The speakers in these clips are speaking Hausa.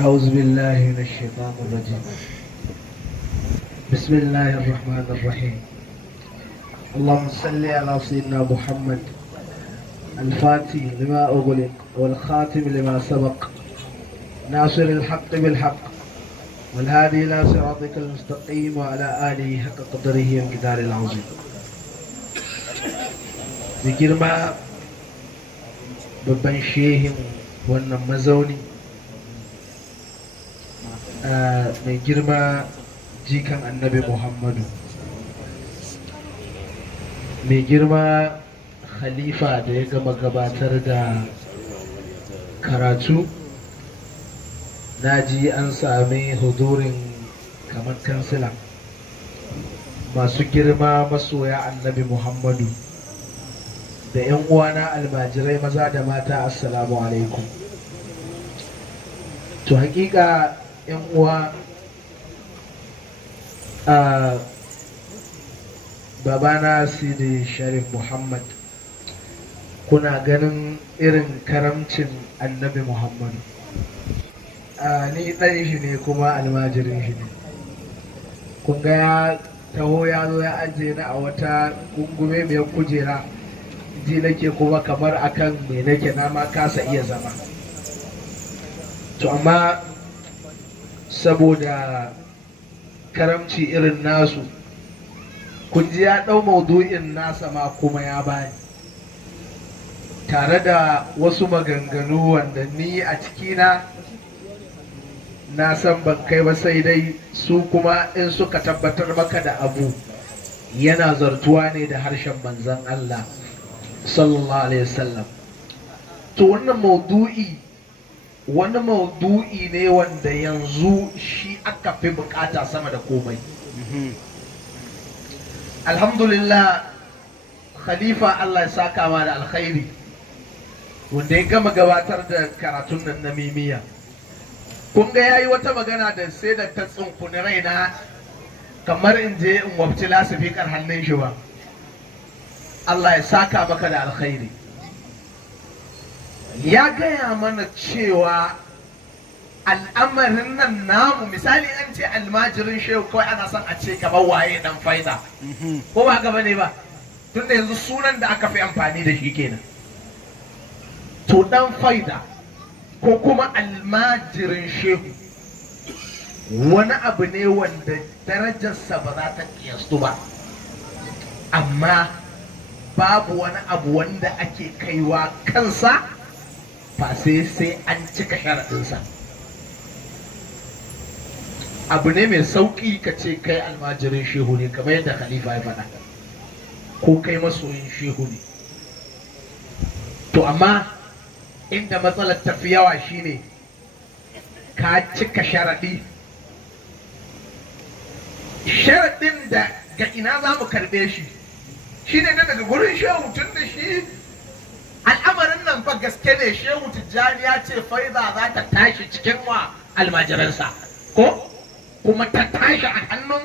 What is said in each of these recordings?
أعوذ بالله من الشيطان الرجيم. بسم الله الرحمن الرحيم. اللهم صل على سيدنا محمد الفاتح لما أغلق والخاتم لما سبق ناصر الحق بالحق والهادي إلى صراطك المستقيم وعلى آله حق قدره ومقداره العظيم. بجرما babban shehin wannan mazauni mai girma jikan annabi Muhammadu, mai girma khalifa da ya gama gabatar da karatu. Na ji an sami hudurin kamar kansila, masu girma masoya annabi Muhammadu da 'yan uwana almajirai maza da mata, assalamu alaikum. To hakika 'yan uwa, babana Sidi Sharif Muhammad, kuna ganin irin karamcin annabi Muhammadu. Ni ɗan shi ne kuma almajirin shi ne. Kun ga ya taho ya zo ya ajiye ni a wata gungume mai kujera, ji nake kuma kamar akan me nake na ma kasa iya zama. To amma saboda karamci irin nasu, kun ji ya ɗau maudu'in nasa ma kuma ya bani, tare da wasu maganganu wanda ni a cikina na san ban kai ba, sai dai su kuma in suka tabbatar maka da abu yana zartuwa ne da harshen manzon Allah sallallahu alaihi wasallam. To wannan maudu'i wani maudu'i ne wanda yanzu shi aka fi bukata sama da komai. Alhamdulillah, khalifa Allah ya saka ma da alkhairi, wanda ya gama gabatar da karatun nan na mimiya. Kun ga yayi wata magana da sai da ta tsunkuni raina, kamar in je in wabci lasifikar hannun shi ba. Allah ya saka maka da alkhairi. Ya gaya mana cewa al'amarin nan namu, misali an ce almajirin shehu kawai ana son a ce kamar waye dan faida, ko ba gaba ne ba, tunda yanzu sunan da aka fi amfani da shi kenan. To dan faida ko kuma almajirin shehu wani abu ne wanda darajarsa ba za ta kiyastu ba, amma babu wani abu wanda ake kaiwa kansa ba sai an cika sharaɗinsa. Abu ne mai sauƙi ka ce kai almajirin shehu ne, kamar yadda khalifa ya faɗa, ko kai masoyin shehu ne. To amma inda matsalar tafi yawa shine ka cika sharaɗi. Sharaɗin da ga ina za mu karɓe shi shine na daga gurin shehu, tun da shi al'amarin nan fa gaske ne. Shehu Tijjani ya ce faiza za ta tashi cikin wa almajiransa, ko kuma ta tashi a hannun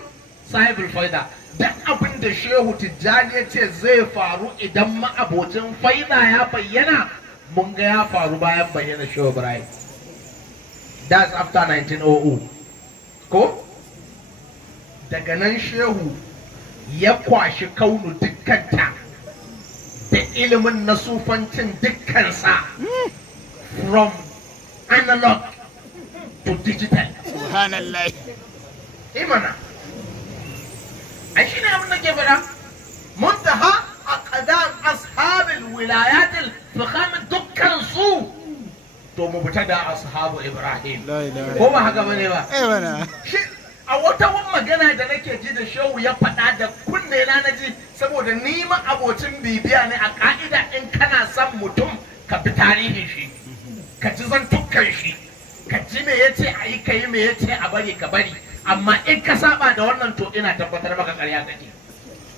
sahibul faida. Duk abin da shehu Tijjani ya ce zai faru idan ma'abocin faida ya bayyana, mun ga ya faru bayan bayyana shehu Ibrahim. That's after 1900, ko daga nan shehu ya kwashi kaunu dukkanta da ilimin na sufancin dukkansa, from analog to digital. Subhanallah. Imana ai shi ne abin da ke faɗa, muntaha aqdam ashabil wilayatil fakhamin dukkan su. To mu fita da ashabu Ibrahim, ko ba haka bane ba? Shi a wata magana da nake ji da shehu ya faɗa da kunne na ji, saboda ni ma abocin bibiya ne. A ka'ida in kana son mutum ka bi tarihin shi, ka ji zantukan shi, ka ji me yace a yi, ka yi me yace a bari ka bari. Amma in ka saba da wannan, to ina tabbatar maka ƙarya kake.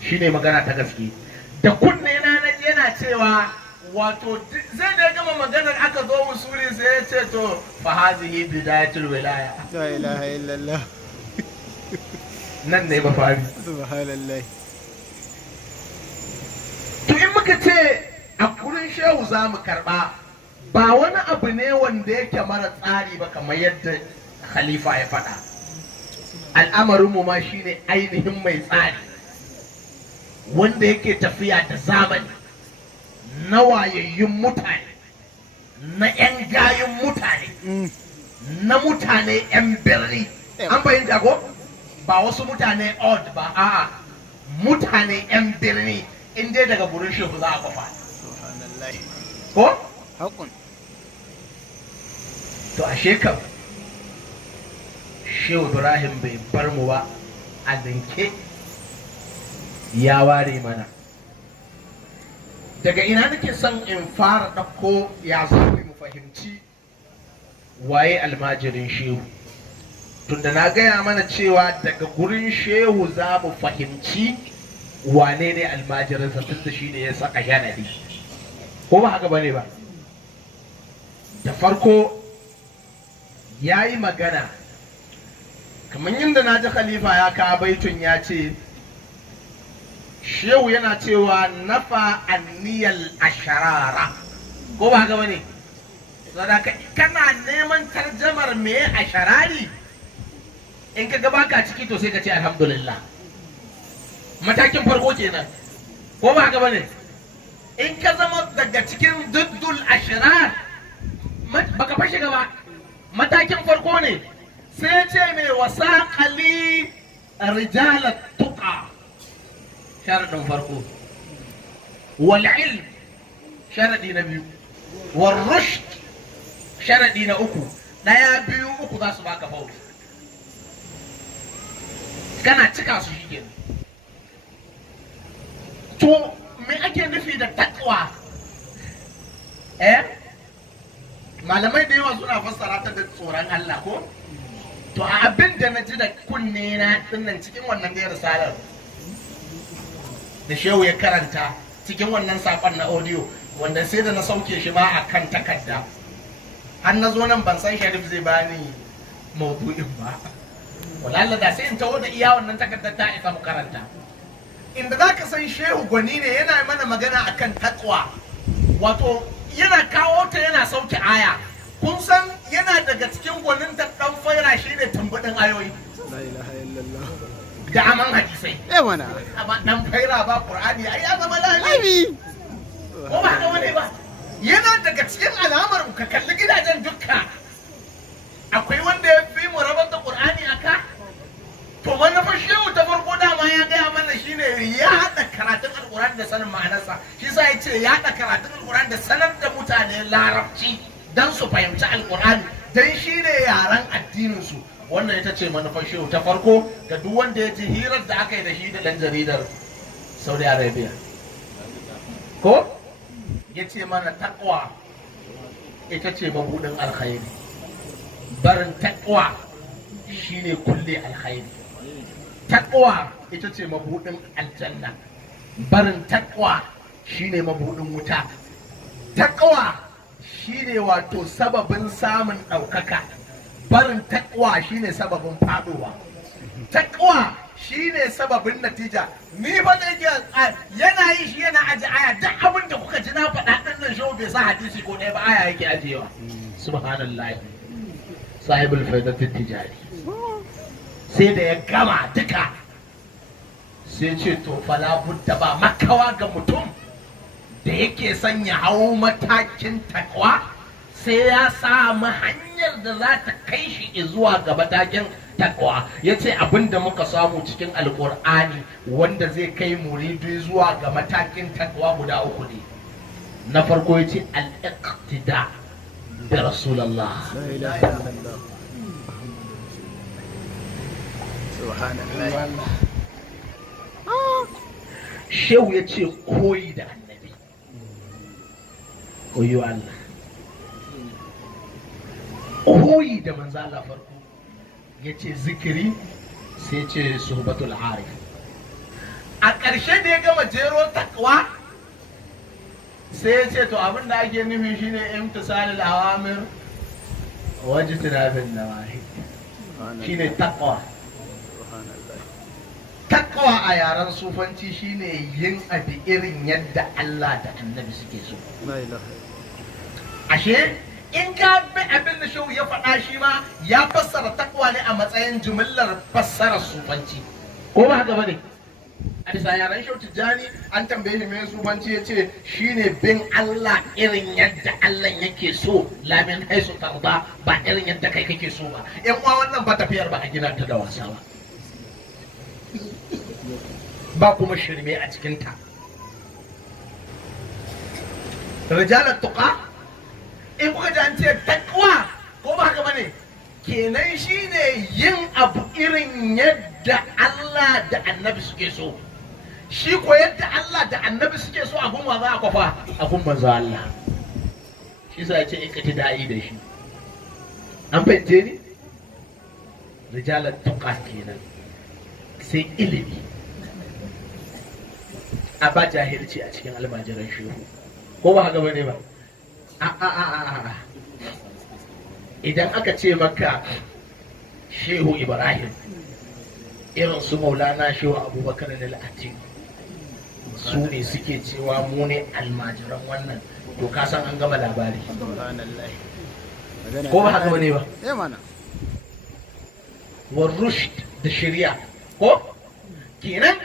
Shine magana ta gaske. Da kunne na ji yana cewa, wato zai da gama maganar aka zo musuli sai ya ce to fa hazihi bidayatul wilaya. La ilaha illallah. Nan ne ba fari. Subhanallah. To in muka ce a kurin shehu za mu karɓa, ba wani abu ne wanda yake mara tsari ba kamar yadda khalifa ya faɗa. Al'amarinmu ma shine ainihin mai tsari wanda yake tafiya da zamani na wayayyun mutane, na 'yan gayun mutane, na mutane 'yan birni. An fahimta ko? Ba wasu mutane odd ba, a'a mutane 'yan birni inda daga gurin shehu za a kwafa. Ko? Hakun. To ashe kam Shehu Ibrahim bai bar mu ba a dinke, ya ware mana. Daga ina nake son in fara ɗauko ya zafi mu fahimci waye almajirin shehu. Tunda na gaya mana cewa daga gurin shehu za mu fahimci wane ne almajirinsa, tunda shi ne ya saka shanadi. Ko ba haka bane ba? Da farko ya yi magana kamar yadda na ji khalifa ya kawo baitun ya ce shehu yana cewa nafa anniyal asharara. Ko ba haka bane? Sadaka kana neman tarjamar me asharari, in ka gaba ka ciki to sai ka ce alhamdulillah. Matakin farko kenan. Ko ba haka bane? In ka zama daga cikin duddul ashirar baka fashe gaba. Matakin farko ne sai ce mai wasaƙali rijalat tuqa, sharadin farko, wal ilm sharadi na biyu, wal rushd sharadi na uku. Daya biyu uku za su baka faul, kana cika su shi kenan. To me ake nufi da takwa? Malamai da yawa suna fassara ta da tsoron Allah ko? To a abin da na ji da kunne na dinnan cikin wannan da risalar da shehu ya karanta cikin wannan sakon na audio wanda sai da na sauke shi ma a kan takarda, har na zo nan ban san Sharif zai bani maudu'in ba. Walalla da sai in taho da iya wannan takardar ta isa mu karanta. Inda za ka san shehu gwani ne, yana mana magana akan takwa, wato yana kawo ta yana sauke aya. Kun san yana daga cikin gwanin da ɗan faira shi ne tambudin ayoyi da aman hadisai. Mana Amma ɗan faira ba Qur'ani ai ya zama lami. Ko ba haka wani ba? Yana daga cikin alamar ka kalli gidajen dukka akwai wanda ya fi mu rabar da Qur'ani aka. To manufar shehu ta farko dama ya gaya mana shine ya haɗa karatun Alƙur'ani da sanin ma'anarsa. Shi sa ya ce ya haɗa karatun Alƙur'ani da sanar da mutane larabci don su fahimci Alƙur'ani, don shi ne yaren addininsu. Wannan ita ce manufar shehu ta farko ga duk wanda ya ji hirar da aka yi da shi da ɗan jaridar Saudi Arabia. Ko? Ya ce mana takwa ita ce mabuɗin alkhairi. Barin takwa shi ne kulle alkhairi. Takwa ita ce mabuɗin aljanna. Barin takwa shi ne mabuɗin wuta. Takwa shi ne wato sababin samun ɗaukaka. Barin takwa shi ne sababin faɗowa. Takwa shi ne sababin natija. Ni ba da yake yana yi shi yana aji aya, duk abin da kuka ji na faɗa ɗin nan shi bai sa hadisi ko ɗaya ba, aya yake ajiyewa. Subhanallah. Sahibul faidatul tijari. Sai da ya gama duka sai ce to fala budda ba makawa ga mutum da yake son ya hau matakin takwa sai ya samu hanyar da za ta kai shi zuwa ga matakin takwa. Ya ce abinda muka samu cikin alkur'ani wanda zai kai muridu zuwa ga matakin takwa guda uku ne. Na farko ya ce al-iqtida bi Rasulullah. Shehu ya ce koyi da annabi. Koyo Allah. Koyi da manzo Allah farko. Ya ce zikiri, sai ce suhbatul arif. A ƙarshe da ya gama jero takwa sai ya ce to abin da ake nufi shine imtisalul awamir wajtinabin nawahi. Shine takwa. Takwa a yaren sufanci shine yin abu irin yadda Allah da annabi suke so. ashe in ka bi abin da shehu ya faɗa shi ma ya fassara takwa ne a matsayin jumlar fassara sufanci ko ba haka bane a bisa yaran shehu tijjani an tambaye shi mai sufanci ya ce shine bin Allah irin yadda Allah yake so lamin haisu tarda ba irin yadda kai kake so ba in uwa wannan ba tafiyar ba a gina ta da wasa ba ba kuma shirme a cikinta rijalar tuqa in kuka ji an ce takwa ko ba haka bane kenan shine yin abu irin yadda Allah da annabi suke so shi ko yadda Allah da annabi suke so abun wa za a kwafa abun manzo Allah shi sa ce in ka ji da'i da shi an fahimce ni rijalar tuqa kenan sai ilimi a ba jahilci a cikin almajiran shehu ko ba haka bane ba idan aka ce maka shehu Ibrahim irin su maulana shehu Abubakar al-Atiq su ne suke cewa mu ne almajiran wannan to ka san an gama labari ko ba haka bane ba wa rushd da shari'a ko kenan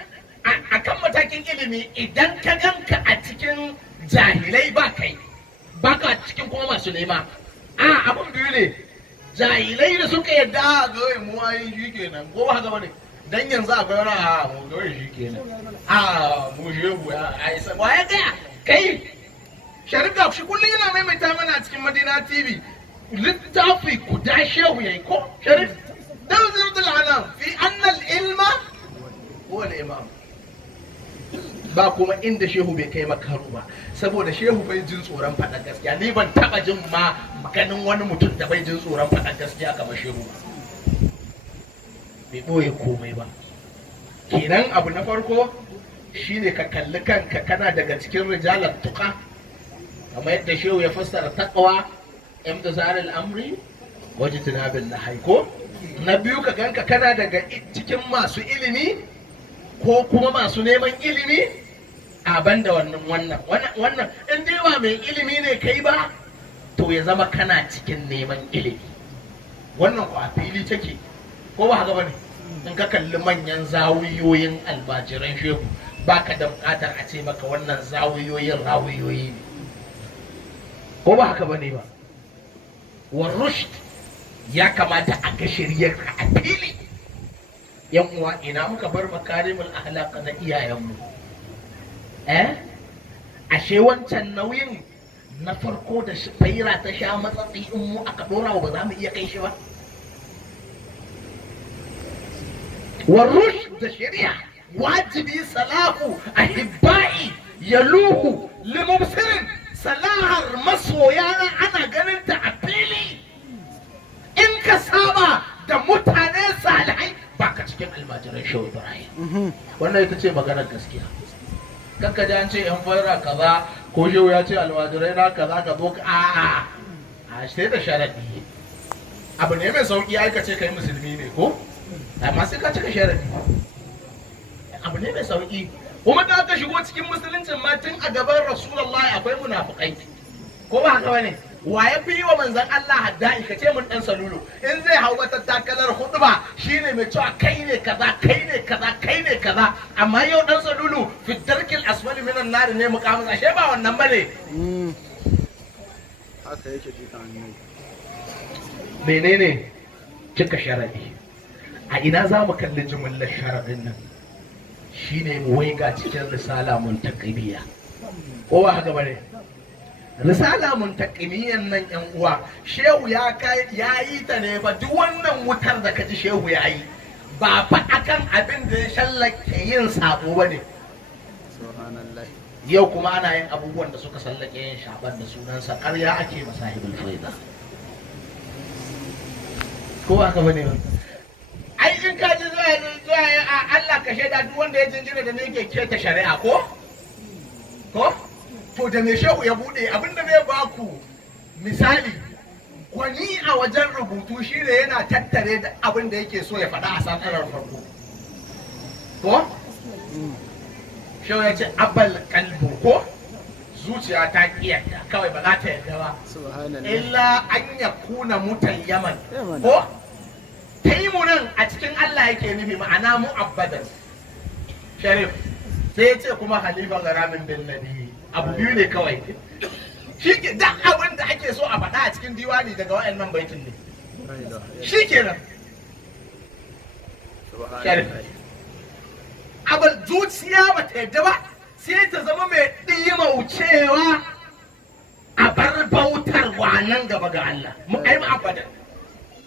akan matakin ilimi idan ka ganka a cikin jahilai ba kai baka cikin kuma masu nema abun biyu ne jahilai da suka yadda ga mu ayi shi kenan ko ba haka bane dan yanzu akwai wani mu ga shi kenan mu shehu ya aisa ba ya kai sharika shi kullum yana maimaita mana a cikin Madina TV littafi guda shehu yayi ko sharif dawzatul alam fi anna al-ilma huwa al-imam ba kuma inda shehu bai kai makaru ba saboda shehu bai jin tsoron faɗa gaskiya ni ban taɓa jin ma ganin wani mutum da bai jin tsoron faɗa gaskiya kamar shehu ba bai ɓoye komai ba kenan abu na farko shine ka kalli kanka kana daga cikin rijalar tuka kamar yadda shehu ya fassara taqwa imtizar al-amri wajen tunabin nahyi ko na biyu ka ganka kana daga cikin masu ilimi ko kuma masu neman ilimi a banda wannan in dai ba mai ilimi ne kai ba to ya zama kana cikin neman ilimi wannan ku a fili take ko ba haka bane in ka kalli manyan zawiyoyin almajiran shehu baka da bukatar a ce maka wannan zawiyoyin rawiyoyi ne ko ba haka bane ba wa rushd ya kamata a ga shiriyar a fili yan uwa ina muka bar makarimul akhlaq na iyayenmu ashe wancan nauyin na farko da faira ta sha matsatsi in mu aka dora ba za mu iya kai shi ba warush da shari'a wajibi salahu ahibbai yaluhu limubsirin salahar masoya ana ganin ta a fili in ka saba da mutane salihai baka cikin almajiran shehu Ibrahim wannan ita ce maganar gaskiya kanka ji an ce yan faira kaza ko shehu ya ce almajirai na kaza ka zo a sai da sharadi abu ne mai sauki ai ka ce kai musulmi ne ko amma sai ka cika sharadi abu ne mai sauki kuma da aka shigo cikin musuluncin ma tun a gaban rasulullahi akwai munafikai ko ba haka bane wa ya fi yi wa manzan Allah haddai ka ce mun dan salulu in zai hau wata takalar huduba shine mai cewa kai ne kaza kai ne kaza kai ne kaza amma yau dan salulu fi darkil asfali minan nar ne mukamin ashe ba wannan bane haka yake jikan annabi menene cika sharadi a ina za mu kalli jumlar sharadin nan shine mu waiga cikin risala muntaqibiyya ko ba haka bane risala muntaqimiyyan nan yan uwa shehu ya yi ta ne ba duk wannan wutar da kaji shehu ya yi ba fa akan abin da ya shallake yin sabo bane subhanallah yau kuma ana yin abubuwan da suka sallake yin shaban da sunansa ƙarya ake masahibul faida ko haka bane ba ai in ka ji zuwa Allah ka shaida duk wanda ya jinjina da ne yake keta shari'a ko to da me shehu ya bude abinda zai baku misali gwani a wajen rubutu shi ne yana tattare da abin da yake so ya faɗa a sakarar farko ko shehu ya ce abal kalbu ko zuciya ta kiyarta kawai ba za ta yarda ba subhanallah illa an ya kuna mutayyaman Yaman. ko taimunan a cikin Allah yake nufi ma'ana mu abadan sharif sai ya ce kuma halifa garamin bin nabi abu biyu ne kawai shi ke duk abin da ake so a faɗa a cikin diwani daga wayannan baitin ne la ilaha illallah shi kenan subhanallah abin zuciya ba ta yadda ba sai ta zama mai ɗimaucewa a bar bautarwa nan gaba ga Allah mu ai mu abadan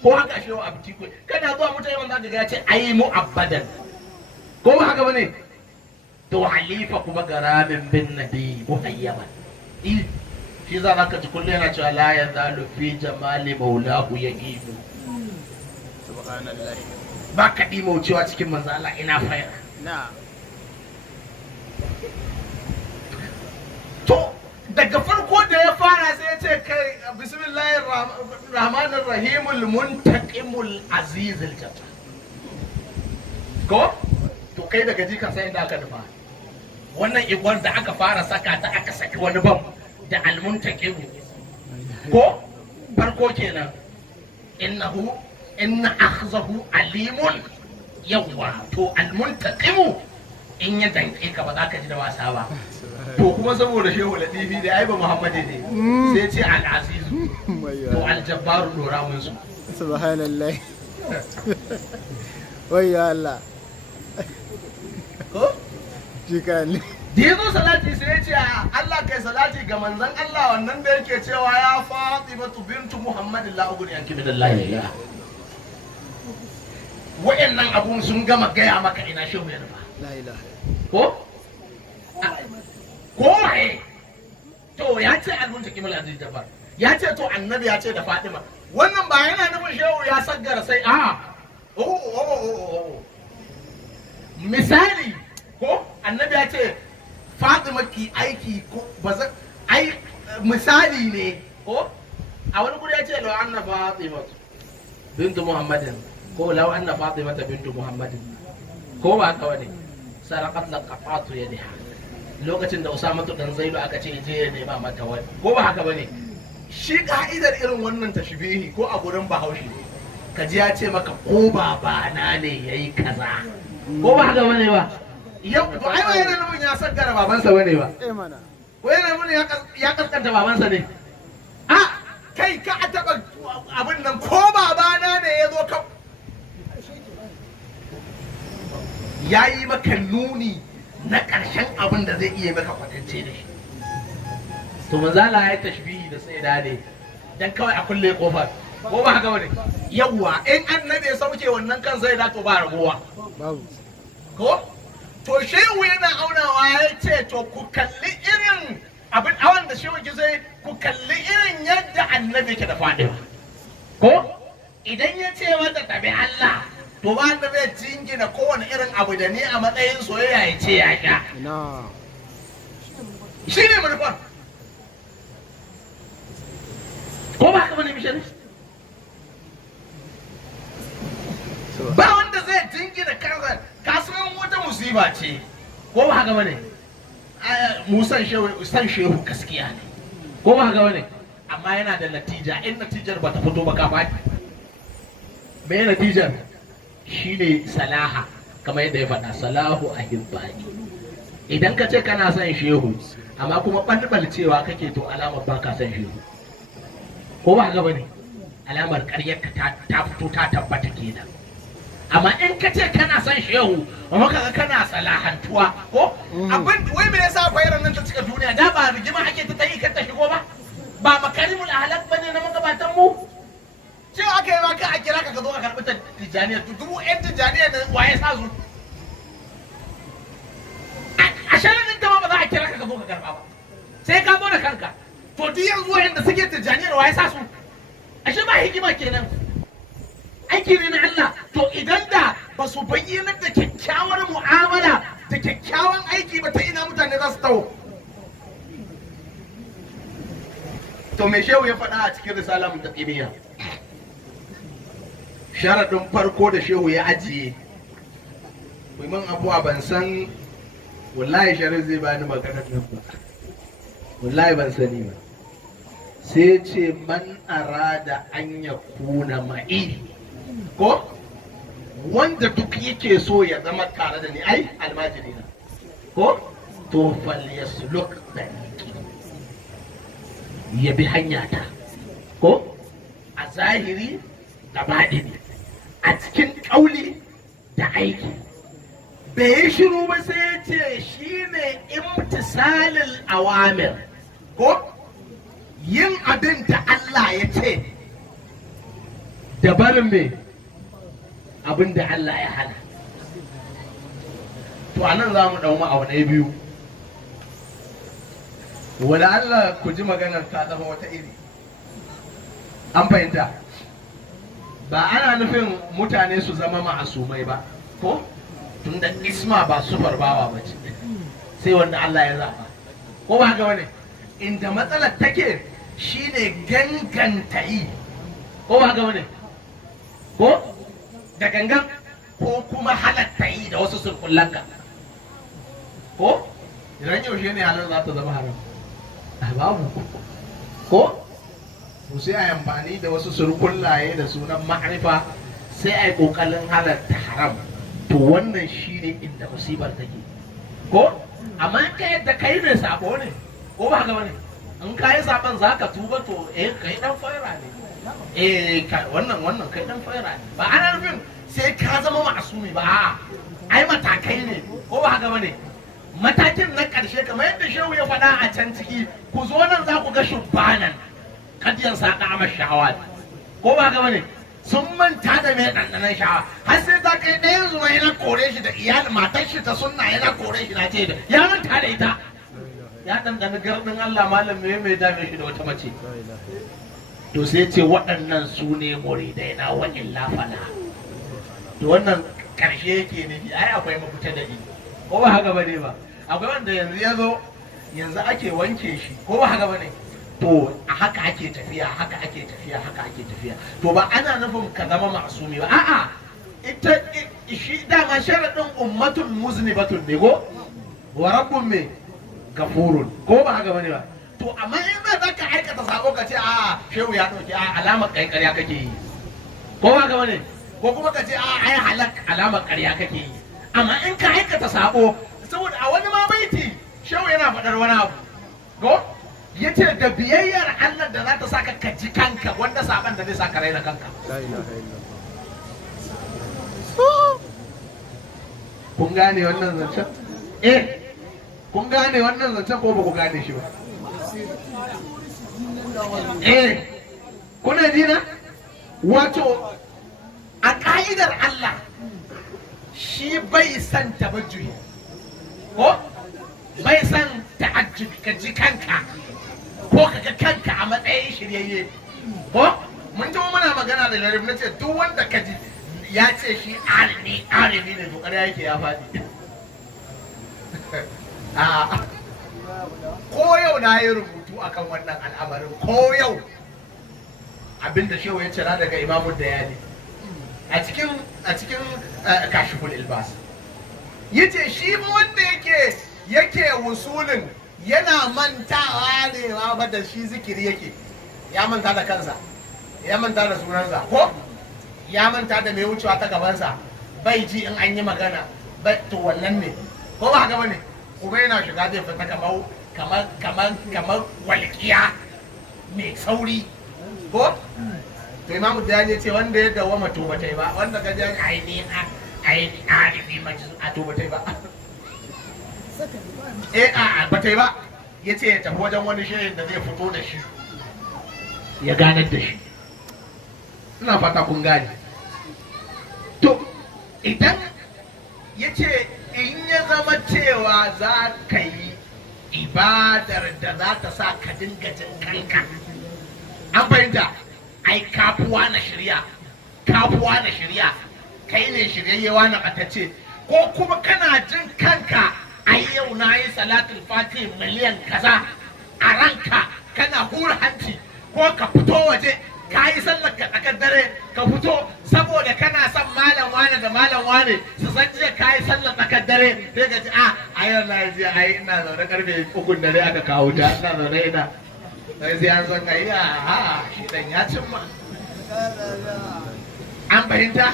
ko haka shi wa abti ko kana zuwa mutane wanda zaka ga ya ce ai mu abadan ko ba haka bane to halifa kuma garamin bin nabi muhayyaman shi za ka ji kullum yana cewa la yazalu fi jamali maulahu yaqibu subhanallah ba ka ɗimaucewa cikin manzo Allah ina fayar na to daga farko da ya fara sai ya ce kai bismillahir rahmanir rahimul muntaqimul azizul jabbar ko to kai daga jika sai inda aka nufa wannan igwar da aka fara saka ta aka saki wani bam da almuntaqimu ko farko kenan inna akhzahu alimun yawwa to almuntaqimu in ya danke ka ba za ka ji da wasa ba to kuma saboda shehu latifi da ai ba muhammadi ne sai ce al-aziz to al-jabbar dora mun su subhanallah wayya Allah ko jikani da yazo salati sai ya ce Allah kai salati ga manzon Allah wannan da yake cewa ya Fatimatu bintu Muhammadin la ugni anki min Allah wa'annan abun sun gama gaya maka ina shehu ya nufa la ilaha ko waye to ya ce al-muntaqim al-aziz jabbar ya ce to annabi ya ce da Fatima wannan ba yana nufin shehu ya saggara sai misali ko annabi ya ce Fatima ki aiki ko ba ai misali ne ko a wani guri ya ce law anna Fatima bintu Muhammadin ko law anna Fatima bintu Muhammadin ko ba ka wani sarqat laqatu yadiha lokacin da Usama dan Zaidu aka ce je ya nema mata wani ko ba haka bane shi ka'idar irin wannan tashbihi ko a gurin Bahaushe kaji ya ce maka ko babana ne yayi kaza ko ba haka bane ba yau to ai ba yana nufin ya saggara babansa bane ba mana ko yana nufin ya kaskanta babansa ne a kai ka taba abin nan ko babana ne ya zo ka yayi maka nuni na ƙarshen abin da zai iya maka kwatance da shi to manzala ya tashbihi da sai da ne dan kawai a kulle kofar ko ba haka bane yawa in annabi ya sauke wannan kan sai da to ba ragowa babu ko to shehu yana aunawa ya ce to ku kalli irin abin awan da shehu ki sai ku kalli irin yadda annabi ke da Fatima ko idan ya ce mata tabi Allah to ba da zai jingina kowane irin abu da ni a matsayin soyayya ya ce ya kya na shi ne manufar ko ba haka bane mishari ba wanda zai jingina kansa kasuwan wata musiba ce ko ba haka bane mu san shehu gaskiya ne ko ba haka bane amma yana da natija in natijar ba ta fito ba ka faɗi me natijar shine salaha kamar yadda ya faɗa salahu ahibbani idan ka ce kana son shehu amma kuma ɓalɓalcewa kake to alamar ba ka son shehu ko ba haka bane alamar ƙaryarka ta fito ta tabbata kenan amma in ka ce kana son shehu amma kaga kana salahantuwa ko abin wai me yasa bayar nan ta cika duniya da ba rigima ake ta yi kar ta shigo ba makarimul ahlak bane na magabatan mu cewa aka yi maka a kira ka zo ka karɓi tijjaniya to dubu yan tijjaniya da waye sa su a sharadin ta ma ba za a kira ka zo ka karɓa ba sai ka zo da kanka to duk yanzu wayanda suke tijjaniyar waye sa su ashe ba hikima kenan aiki ne na Allah to idan da ba su bayyana da kyakkyawar mu'amala da kyakkyawan aiki ba ta ina mutane za su taho to me shehu ya faɗa a cikin risala mutaqimiyya sharaɗin farko da shehu ya ajiye kuimin abuwa ban san wallahi sharif zai bani maganar nan ba wallahi ban sani ba. Sai ce man arada an ya kuna ma'i, ko wanda duk yake so ya zama tare da ni, ai almajiri na, ko to fal yasluk tariqi, ya bi hanyata, ko a zahiri da baɗini, a cikin ƙauli da aiki. Bai yi shiru ba sai ya ce shi ne imtisalin awamir, ko yin abin da Allah ya ce da barin me abin da Allah ya hana. To a nan za mu ɗau ma'aunai biyu. Wala Allah ku ji maganar ta zama wata iri. An fahimta? Ba ana nufin mutane su zama ma'asumai ba, ko? Tunda isma ba sufar bawa ba ce, sai wanda Allah ya zaɓa. Ko ba haka bane? Inda matsalar take shine ganganta yi. Ko ba haka bane? Ko? Da gangan ko kuma halatta yi da wasu surkullanka. Ko? Idan yaushe ne halin za ta zama haram? Babu. Ko? To sai a yi amfani da wasu surkullaye da sunan ma'arifa sai a yi ƙoƙarin halatta haram. To wannan shi ne inda musibar take. Ko? Amma in ka yadda kai mai sabo ne, ko ba haka bane? In ka yi saban za ka tuba to kai dan faira ne. Wannan kai dan faira ne. Ba ana nufin sai ka zama ma'asumi ba, a'a. Ai matakai ne, ko ba haka bane? Matakin na ƙarshe kamar yadda shehu ya faɗa a can ciki, ku zo nan za ku ga shubbanan kadiyan saƙa a mashawa, ko ba haka bane? Sun manta da mai ɗanɗanon shawa har sai ta kai ɗayan zuwa yana kore shi da iyalin matar shi ta sunna yana kore shi na ce da ya manta da ita, ya ɗanɗana gardin Allah malam mai dame shi da wata mace. To sai ce waɗannan su ne muridai na wa illa fala. To wannan ƙarshe yake nufi ai akwai mafita da ni, ko ba haka bane ba? Akwai wanda yanzu ya zo yanzu ake wanke shi, ko ba haka bane? To a haka ake tafiya, haka ake tafiya, haka ake tafiya. To ba ana nufin ka zama ma'asumi ba, a'a. Ita shi dama sharadin ummatul muznibatun ne, ko wa rabbun me gafurun, ko ba haka bane ba? To amma in za ka aikata sako ka ce a shehu ya dauki a alamar kai ƙarya kake yi, ko ba haka bane? Ko kuma ka ce a ai halak alamar ƙarya kake yi. Amma in ka aikata sako, saboda a wani ma baiti shehu yana faɗar wani abu, ko yace da biyayyar Allah da za ta saka ka ji kanka wanda saban da zai saka raina kanka. Kun gane wannan zancen? Kun gane wannan zancen ko ba ku gane shi ba? Kuna ji na? Wato a ka'idar Allah shi bai san tabajjuhi, ko bai san ta'ajjubi ka ji kanka ko kaga kanka a matsayin shiryayye, ko mun ji muna magana da Sharif na ce duk wanda ka ji ya ce shi arifi ne to ƙarya yake ya faɗi. Ko yau na yi rubutu akan wannan al'amarin, ko yau abinda shehu ya cira daga Imamu Dayani a cikin Kashiful Ilbas yace shi wanda yake wusulin yana mantawa ne ma da shi zikiri yake, ya manta da kansa, ya manta da sunansa, ko ya manta da mai wucewa ta gabansa, bai ji in an yi magana, bai to wannan ne, ko ba haka bane? Kuma yana shiga zai fita kamar walƙiya mai sauri, ko to Imamu Dayani ya ce wanda ya dawama to bata yi ba, wanda ka ji ainihin arifi majlis a to bata yi ba. Ba ta yi ba. Ya ce ya tafi wajen wani shehin da zai fito da shi ya ganar da shi. Ina fata kun gane. To idan ya ce in ya zama cewa za ka yi ibadar da za ta sa ka dinga jin kanka, an fahimta? Ai kafuwa na shirya, kai ne shiryayyewa na ɓatacce, ko kuma kana jin kanka ai yau na yi salatul fatih miliyan kaza a ranka, kana hura hanci, ko ka fito waje ka yi sallar ka tsakar dare ka fito saboda kana son malam wane da malam wane su san jiya ka yi sallar tsakar dare sai ka ji ai Allah ya ai ina zaune karfe 3 dare aka kawo ta ina zaune ina sai an san kai a shi dan ya cimma an fahimta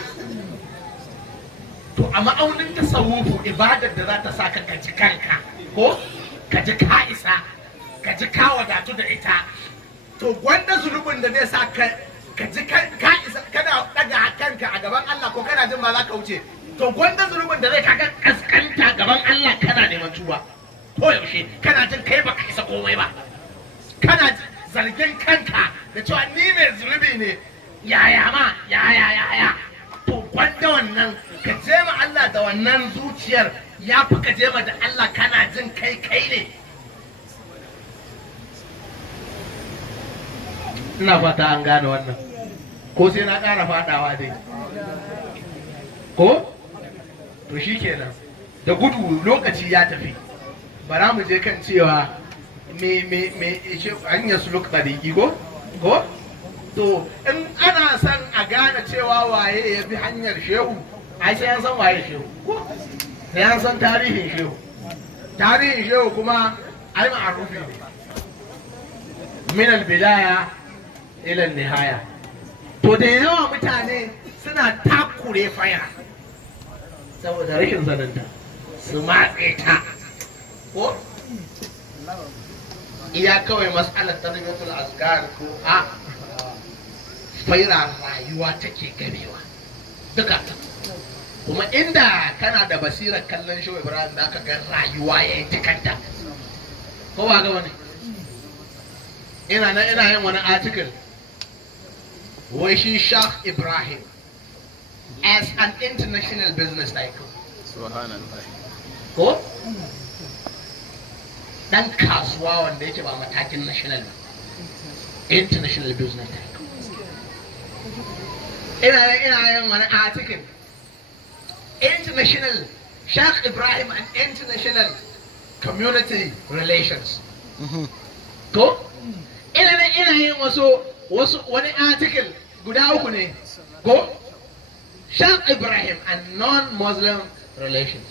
to a ma'aunin tasawufu ibadar da za ta saka ka ji kanka ko ka ji ka isa ka ji ka wadatu da ita to gwanda zunubin da zai sa ka ji ka isa kana daga kanka a gaban Allah ko kana jin ba za ka wuce to gwanda zunubin da zai kaga kaskanta gaban Allah kana neman tuba ko yaushe kana jin kai baka isa komai ba kana zargin kanka da cewa ni mai zunubi ne yaya ma yaya to gwanda wannan ka je ma Allah da wannan zuciyar ya fi ka je ma da Allah kana jin kai ne ina fata an gane wannan ko sai na ƙara fadawa dai ko to shi kenan da gudu lokaci ya tafi bara mu je kan cewa me hanyar su lokuta da yi ko to in ana son a gane cewa waye ya bi hanyar shehu ai sai an san waye shehu ko sai an san tarihin shehu kuma ai ma'arufi ne min al-bidaya ila al-nihaya to da yawa mutane suna takure faya saboda rashin sananta su matse ta ko iya kawai mas'alar tarbiyatul asgar ko a faira rayuwa take ganewa duka kuma inda kana da basirar kallon shi Ibrahim da aka ga rayuwa ya yi tikanta ko ba ga wani ina yin wani article wai shi Sheikh Ibrahim as an international business tycoon subhanallah ko dan kasuwa wanda yake ba matakin national ba international business tycoon ina yin wani article international Sheikh Ibrahim and international community relations ko ina yin wasu wani article guda uku ne ko Sheikh Ibrahim and non-Muslim relations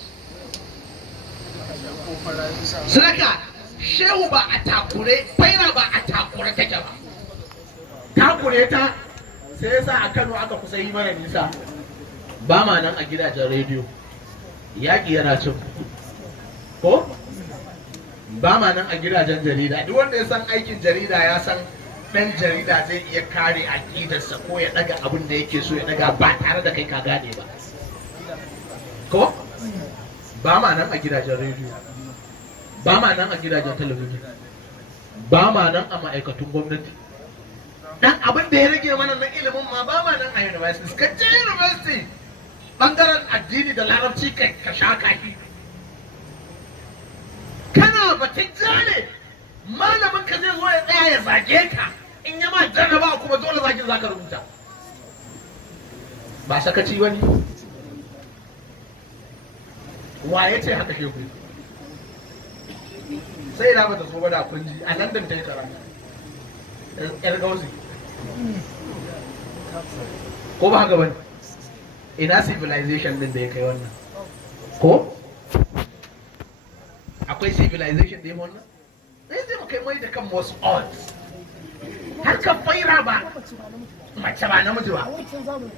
sadaka shehu ba a takure faira ba a takure take ba takure ta sai yasa a Kano aka kusa yi mana nisa ba ma nan a gidajen rediyo yaƙi yana cin ko ba ma nan a gidajen jarida duk wanda ya san aikin jarida ya san ɗan jarida zai iya kare aƙidarsa ko ya ɗaga abin da yake so ya ɗaga ba tare da kai ka gane ba ko ba ma nan a gidajen rediyo ba ma nan a gidajen talabijin ba ma nan a ma'aikatun gwamnati dan abin da ya rage mana na ilimin ma ba ma nan a university ka je university bangaren addini da larabci ka sha kaki kana batun jane malamin ka zai zo ya tsaya ya zage ka in yi ma jarraba kuma dole zagin zaka rubuta ba sakaci wani wa ya ce haka shehu sai na bata so bada kunji a London ta yi karatu yar gausi ko ba haka bane ina civilization din da ya kai wannan ko akwai civilization da ya wannan sai mu kai mai da kan wasu odds har ka faira ba mace ba namiji ba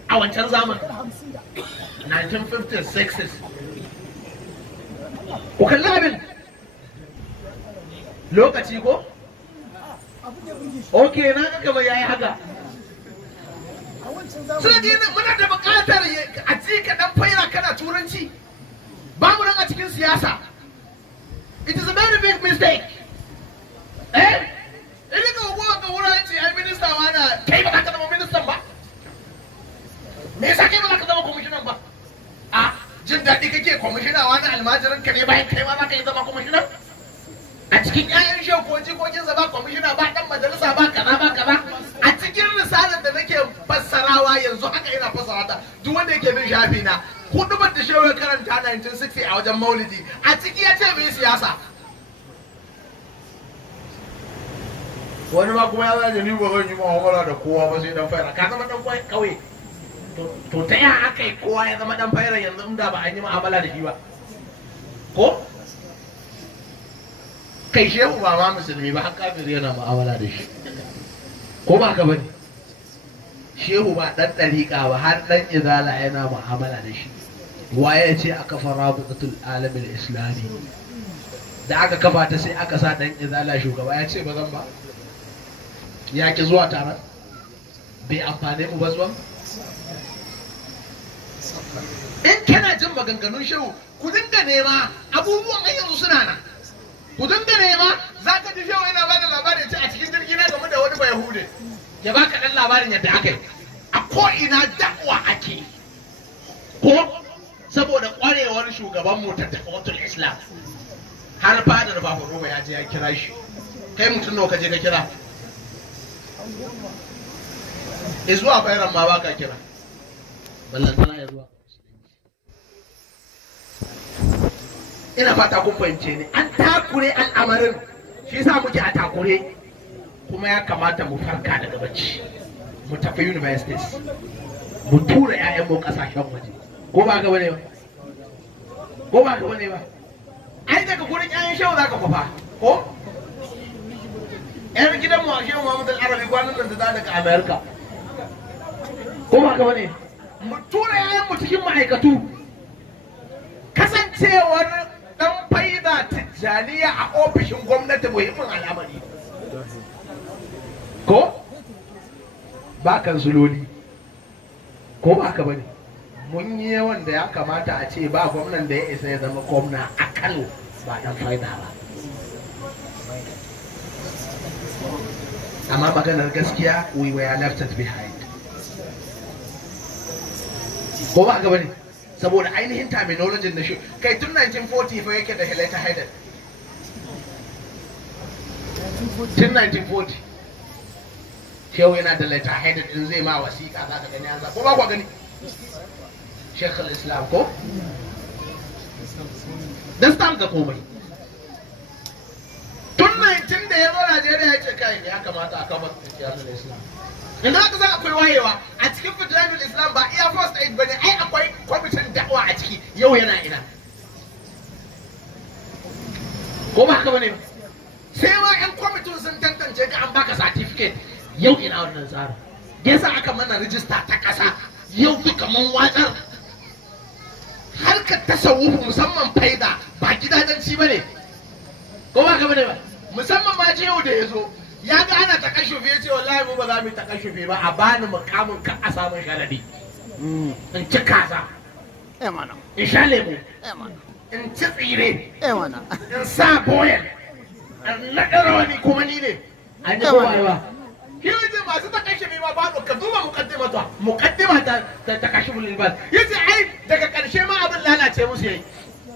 a wancan zamanin 1950s 60s ku kalli abin lokaci ko ok na ga gaba yayi haka sai dai muna da buƙatar a ji ka dan faira kana turanci ba mu nan a cikin siyasa. It is a very big mistake. Idan ka hukumar ka wurin ce ai minista wana kai ba ka zama ministan ba? Me yasa kai ba ka zama kwamishinan ba? A jin daɗi kake kwamishina wani almajirin ka ne bayan kai ma za ka yi zama kwamishinan? A cikin 'ya'yan shehu ko jikokinsa ba kwamishina ba ɗan majalisa ba kaza ba kaza. A cikin risalar da nake fassarawa yanzu haka ina fassara ta duk wanda yake bin shafi na hudubar da shehu ya karanta 1960 a wajen maulidi a ciki ya ce mai siyasa. Wani ma kuma ya zaje ni ba zan yi mu'amala da kowa ba sai dan fayar ka zama dan kauye to ta ya aka yi kowa ya zama dan fayar yanzu inda ba an yi mu'amala da shi ba ko kai shehu ba ma musulmi ba har kafiri yana mu'amala da shi ko ba ka bane shehu ba dan dariƙa ba har dan izala yana mu'amala da shi waye ce aka fara buƙatul alamin islami da aka kafa ta sai aka sa dan izala shugaba ya ce ba zan ba ya ki zuwa taron bai amfane mu ba zuwa in kana jin maganganun shehu ku dinga nema abubuwan ai yanzu suna nan ku dinga nema za ka ji shehu yana bada labarin ce a cikin jirgi na game da wani bayahude ya baka dan labarin yadda aka yi a ko ina da'wa ake ko saboda kwarewar shugaban mu ta tafawatul islam har fadar babu roba ya je ya kira shi kai mutum nawa ka je ka kira zuwa bayran ma baka kira ballantana ya zuwa ina fata kun fahimce ni an takure al'amarin shi yasa muke a takure kuma ya kamata mu farka daga bacci mu tafi universities mu tura 'ya'yan mu kasashen waje ko ba ga bane ba ko ba ga bane ba ai daga gurin 'ya'yan shehu zaka kufa ko ƴan gidan mu a shehu Muhammad al-Arabi kwanan nan da daga America ko ba ga bane mu tura 'ya'yan mu cikin ma'aikatu kasancewar dan faida tijjaniya a ofishin gwamnati muhimmin al'amari ko ba kansuloli ko ba ka bane mun yi yawan da ya kamata a ce ba gwamnan da ya isa ya zama gwamna a Kano ba dan faida ba amma maganar gaskiya we were left behind ko ba ka bane saboda ainihin terminology da shi kai tun 1940 fa yake da Heleta Haidar tun 1940 shehu yana da Heleta Haidar in zai ma wasiƙa za ka gani an za ko ba ku gani Sheikh al-Islam ko dan stamp da komai tun 19 da ya zo Najeriya ya ce kai ya kamata a kafa Sheikh al-Islam inda aka san akwai wayewa a cikin fitilanul Islam ba iya first aid bane ai akwai kwamitin da'awa a ciki yau yana ina ko ba haka bane ba sai ma yan kwamitin sun tantance ka an baka certificate yau ina wannan tsari yasa aka mana rijista ta kasa yau duka mun watsar harkar tasawufu musamman faida ba gidajenci bane ko ba haka bane ba musamman ma yau da ya zo ya ga ana takashufi ya ce wallahi mu ba za mu yi takashufi ba a bani mukamin kan a samun sharadi in ci kaza in sha lemu in ci tsire in sa boyan in naɗa rawani kuma ni ne an yi kowa ba shi yace masu takashufi ma ba ka duba mukaddima ta takashufin libas yace ai daga ƙarshe ma abin lalace musu yayi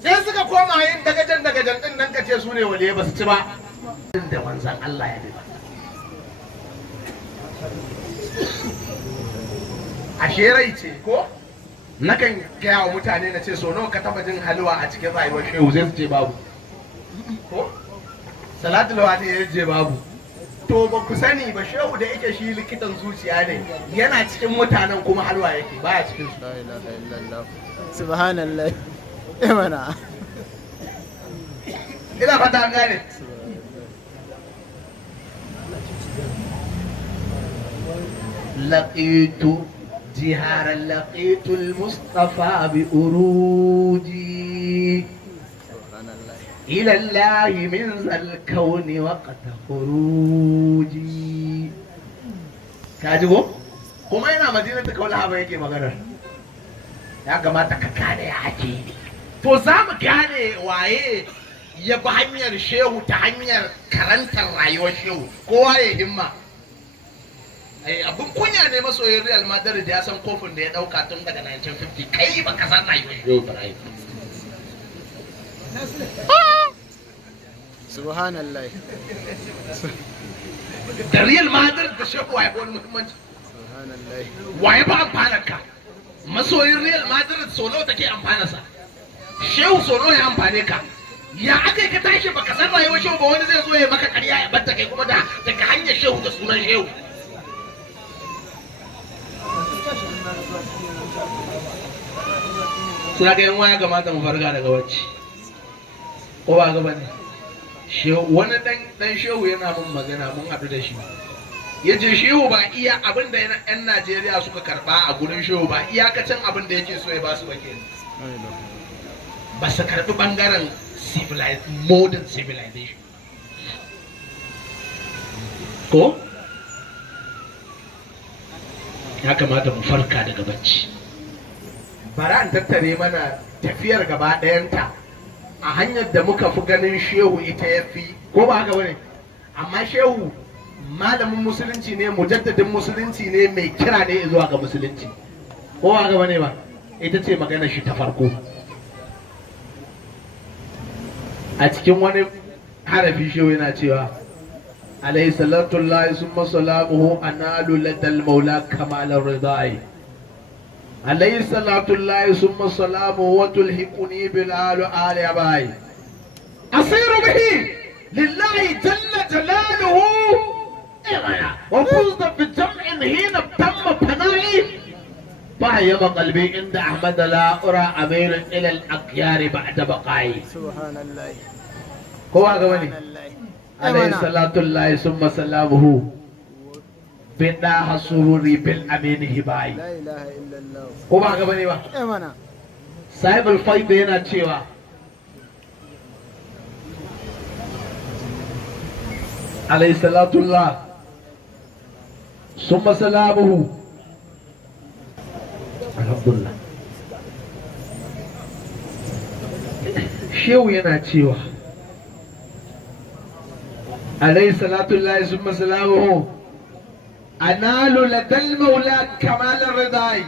sai suka koma yin dagajen din nan ka ce su ne waliye ba su ci ba da manzan Allah ya bi ashe rai ce ko nakan gaya wa mutane na ce so nawa ka taba jin halwa a cikin rayuwar shehu zai su ce babu ko salatul wani ya je babu to ba ku sani ba shehu da yake shi likitan zuciya ne yana cikin mutanen kuma halwa yake baya cikin su la ilaha illallah subhanallah mana ina fata an gane لقيت جهارا لقيت المصطفى بأروجي إلى الله من ذا الكون وقت خروجي كاجبو كما ينا مدينة كولها بيكي مغرر يا جماعة كاكاني حكي to za mu gane waye ya bi hanyar shehu ta hanyar karantar rayuwar shehu kowa ya himma abin kunya ne masoyin Real Madrid ya san kofin da ya dauka tun daga 1950 kai ba ka san rayuwar shehu Ibrahim subhanallah da Real Madrid da shehu waye wani muhimmanci subhanallah waye ba amfanar ka masoyin Real Madrid solo take amfanarsa shehu solo ya amfane ka ya aka ka tashi baka san rayuwar shehu ba wani zai zo ya maka ƙarya ya batta kai kuma da daga hanyar shehu da sunan shehu suna ga yan waya kamata mu farga daga wacce ko ba ga bane wani dan shehu yana mun magana mun haɗu da shi ya ce shehu ba iya abin da yan Najeriya suka karba a gurin shehu ba iyakacin abin da yake so ya ba su ba kenan ba su karbi bangaren modern civilization ko ya kamata mu farka daga bacci bari an tattare mana tafiyar gaba ɗayanta a hanyar da muka fi ganin shehu ita ya fi ko ba haka bane amma shehu malamin musulunci ne mujaddadin musulunci ne mai kira ne zuwa ga musulunci ko ba haka bane ba ita ce magana shi ta farko a cikin wani harafi shehu yana cewa alayhi salatu llahi summa salamuhu analu ladal maula kamalar ridai عليه الصلاة الله ثم السلام وتلحقني بالآل آل أباي أصير به لله جل جلاله وفزت بجمع حين تم فنائي فهيب قلبي عند أحمد لا أرى أمير إلى الأخيار بعد بقائي سبحان الله هو أغواني عليه الصلاة الله ثم سلامه بنا سروري بالأمين هباي لا إله إلا الله ko ba haka bane ba mana sahibul faid yana cewa alayhi salatullah summa salamuhu alhamdulillah shehu yana cewa alayhi salatullah summa salamuhu analu ladal maula kamalar ridai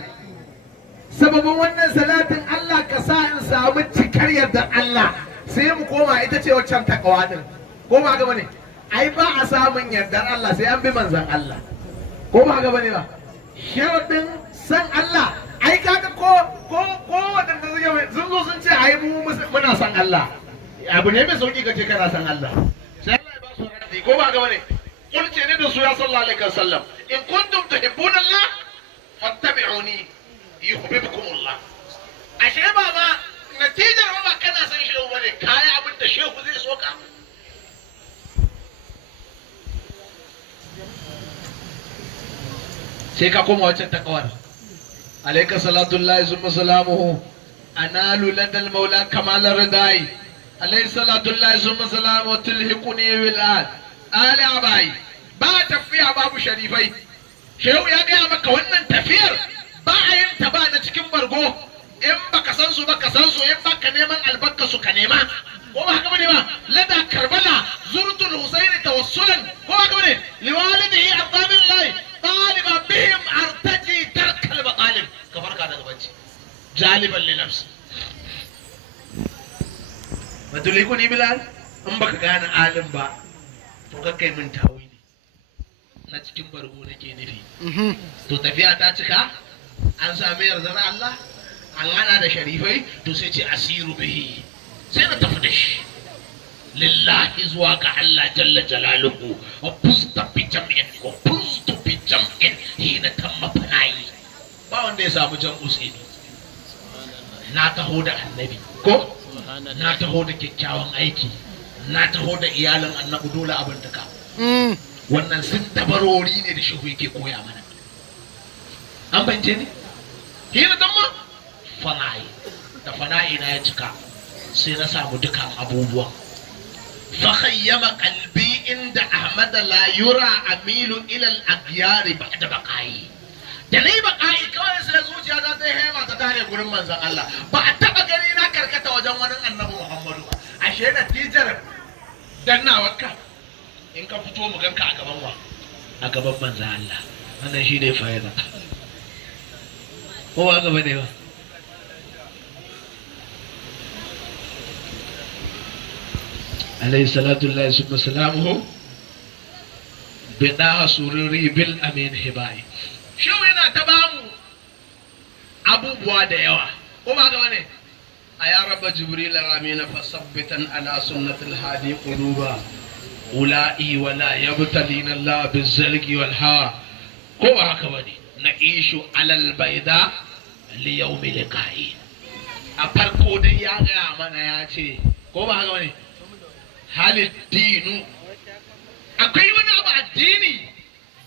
sababin wannan salatin Allah ka sa in samu cikar yardar Allah sai mu koma ita ce waccan takawa din ko ba ga bane ai ba a samun yardar Allah sai an bi manzon Allah ko ba ga bane ba sharadin san Allah ai kaga ko wadanda sun zo sun ce ai mu muna san Allah abu ne mai sauki kace kana san Allah sai Allah ya ba su radi ko ba ga bane kun ce ne da su ya sallallahu alaihi wasallam in kuntum tuhibbuna Allah fattabi'uni yuhibbukum Allah ashe ba ma natijar ba kana san shehu bane kai abin da shehu zai so ka sai ka koma wancan takawar alayka salatullahi summa salamuhu analu ladal maula kamal ridai alayhi salatullahi summa salamuhu tulhiquni bil ali abai ba tafiya babu sharifai shehu ya gaya maka wannan tafiyar ba a yin ta ba na cikin bargo in baka san su baka san su in baka neman albarka su ka nema ko ba haka bane ba lada karbala zurtul husaini tawassulan ko ba haka bane liwalidihi abdamillahi taliban bihim artaji tarkal maqalim ka farka daga bacci jaliban li nafsi madulikuni bilal in baka gane alim ba to ka kai min tawili na cikin bargo nake nufi to tafiya ta cika an sami yardar Allah an hada da sharifai to sai ce asiru bihi sai na tafi da shi lillahi zuwa ga Allah jalla jalaluhu wa fusta bi jam'in wa fusta bi jam'in hina tamma fanayi ba wanda ya samu jam'u sai na taho da annabi ko na taho da kyakkyawan aiki na taho da iyalin annabi dole abin da ka wannan sun dabarori ne da shehu yake koya mana an bance ne hira dan ma fana'i da fana'i na ya cika sai na samu dukan abubuwan fa khayyama qalbi inda ahmad la yura amilu ila al aghyar ba'da baqai da nayi baqai kawai sai zuciya ta ta hema ta tare gurin manzon Allah ba a taba gani na karkata wajen wani annabi Muhammadu ba ashe natijar dannawarka in ka fito mu ganka a gaban wa a gaban manzon Allah wannan shi ne fa'ida ko ba gaba ne ba alayhi salatu lillahi summa salamuhu bida sururi bil amin hibai shi yana ta bamu abubuwa da yawa ko ba gaba ne a ya rabba jibril amina fasabbitan ala sunnatil hadi quluba ula'i wala yabtalina Allah bizalqi wal hawa ko ba haka bane نعيش على البيضاء ليوم لقائي a farko dai ya gaya mana ya ce ko ba haka bane halittinu akwai wani abu addini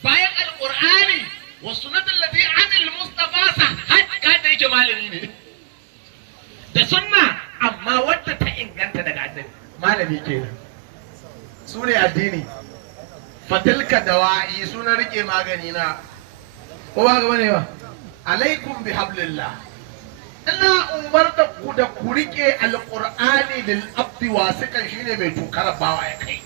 bayan alqur'ani wa sunnatul lati anil mustafa sahha da yake malami ne da sunna amma wadda ta inganta daga annabi malami kenan su ne addini fatilka dawa'i suna rike magani na ko ba ga bane ba alaikum bi hablillah ina umarta ku da ku rike alqur'ani lil abdi wasikan shine mai tukar bawa ya kai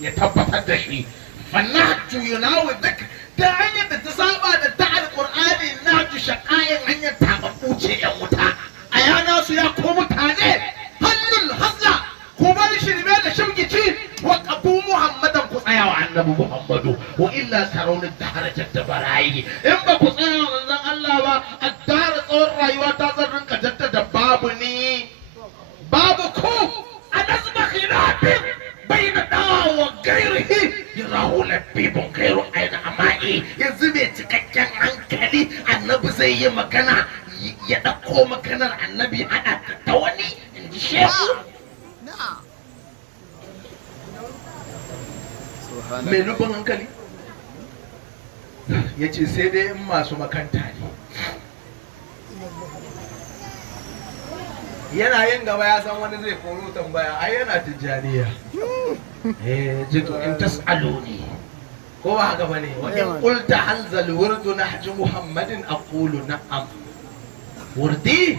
ya tabbatar da shi fannatu yunawi dak da hanyar da ta saba da ta alqur'ani na tu shaqayin hanyar tababbu ce yan wuta ayana su ya ko mutane hannul hazza ku bar shirme da shirgici wa qabu muhammadan ku tsaya wa annabi muhammadu wa illa tarawna daharatat barayi in ba ku tsaya wa manzon Allah ba addara tsawon rayuwa ta zan rinka jaddada babu ni babu ku anazma khilafin bayna dawa wa ghairihi yarahu labibun ghairu aina amai yanzu mai cikakken hankali annabi zai yi magana ya dauko maganar annabi hada ta wani inji shehu mai nufin hankali ya ce sai dai in masu makanta ne yana yin gaba ya san wani zai koro tambaya ai yana tijjaniya jito in tas'aluni ko ba haka bane wa in qulta hanzal wurdu nahji muhammadin aqulu na'am wurdi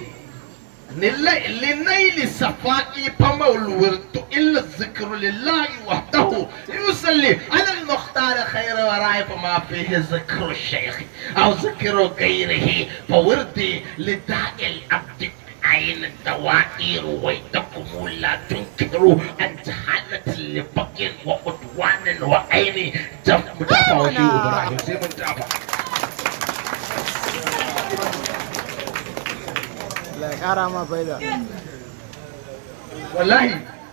للنيل الصفائي فما الورد إلا الذكر لله وحده يصلي على المختار خير ورائي فما فيه ذكر الشيخ أو ذكر غيره فوردي لداء العبد عين الدوائر ويدكم لا تنكروا أن جهالة لبق وعدوان وعين متابع وشيء إبراهيم زي متابع kara ma faida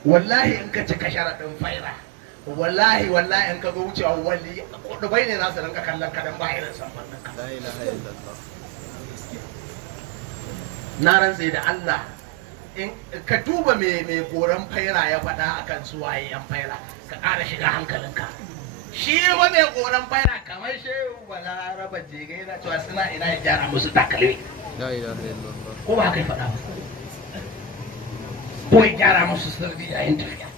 wallahi in ka cika sharaɗin faida wallahi in ka zo wucewa wali kudubai ne za su rinka kallon kadan ba irin samfannin ka la ilaha illallah na rantse da Allah in ka duba me goran faira ya faɗa akan su waye yan faira ka ƙara shiga hankalinka shi wa mai goran faira kamar shehu bala raba jege na cewa suna ina ya gyara musu takalmi la ilaha illallah ko ba kai faɗa ba ko ya gyara musu sirri yayin tafiya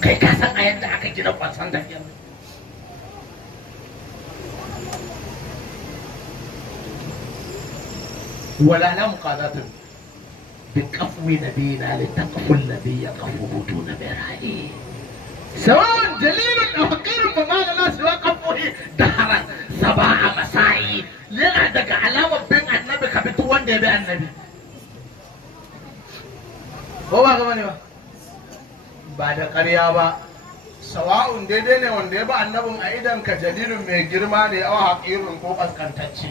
kai ka san a yadda aka gina kwasan tafiya wala la muqadatun bi qafwi nabiyina li taqfu alladhi yaqfu duna birahi سواء جليل او فقير فما لنا سوى قفوه دهرا صباح مسائي لنا دق علامه بين النبي كبتو وند يبي النبي هو ba gaba ne ba da ƙarya ba sawa'un daidai ne wanda ya ba annabin a idan ka jalilun mai girma ne awa haƙirin ko kaskantacce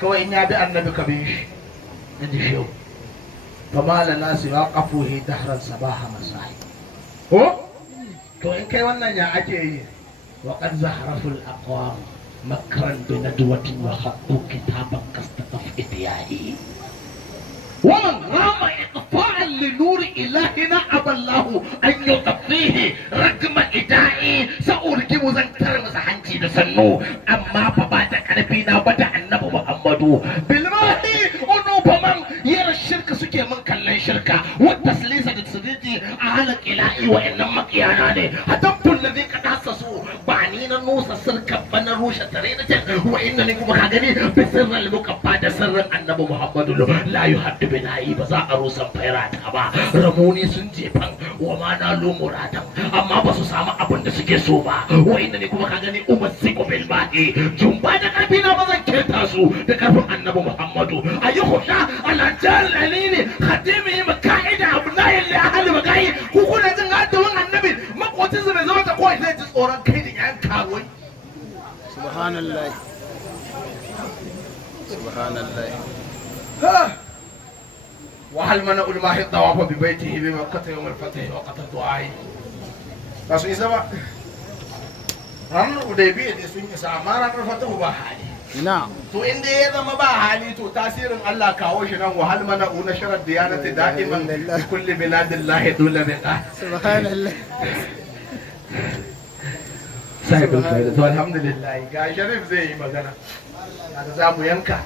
kawai in ya bi annabi ka bin shi na ji shehu fama lana siwa qafuhi dahran sabaha masai ko to in kai wannan ya ake yi wa qad zahraful aqwam makran bi nadwatin wa haqqu kitaban kastaqaf idiyai wa man rama iqfa'an li nur ilahina aballahu an yuqfihi ragma idai sa'urkimu zantar masa hanci da sannu amma fa ba da karfi na ba da annabi muhammadu bilmahi unufaman yar shirka suke mun kallon shirka wa taslisa da sirri a halak ilahi wa innan makiyana ne hadabtul ladhi qad hasasu ba ni na nusa sirka bana rusha tare na ce wa innani kuma ka gani bi sirral muqaffa da sirrin annabi muhammadu la yuhaddu binahi ba za a rusa faira ta ba ramuni sun jefan wa ma na lu muradan amma ba su samu abin da suke so ba wa innani kuma ka gani umasiku bil ba'i jumba da karfi na bazan keta su da karfin annabi muhammadu ayyuhusha ala jallalini khatimi makaida abdullahi li ahli magai ku kuna jin addu'an annabi makotin su bai zama ta koyi zai ji tsoron kai da yan karuwai subhanallah وهل منع الماء الطواف ببيته بمكة يوم الفتح وقت الدعاء بس إذا ما رن وديبي دي سن إسا ما رن الفتح بحالي na'am to inda ya zama ba hali to tasirin Allah kawo shi nan wahal mana una sharar diyanati da'iman bi kulli biladillahi dole bi subhanallah sai to alhamdulillah ga Sharif zai yi magana da za mu yanka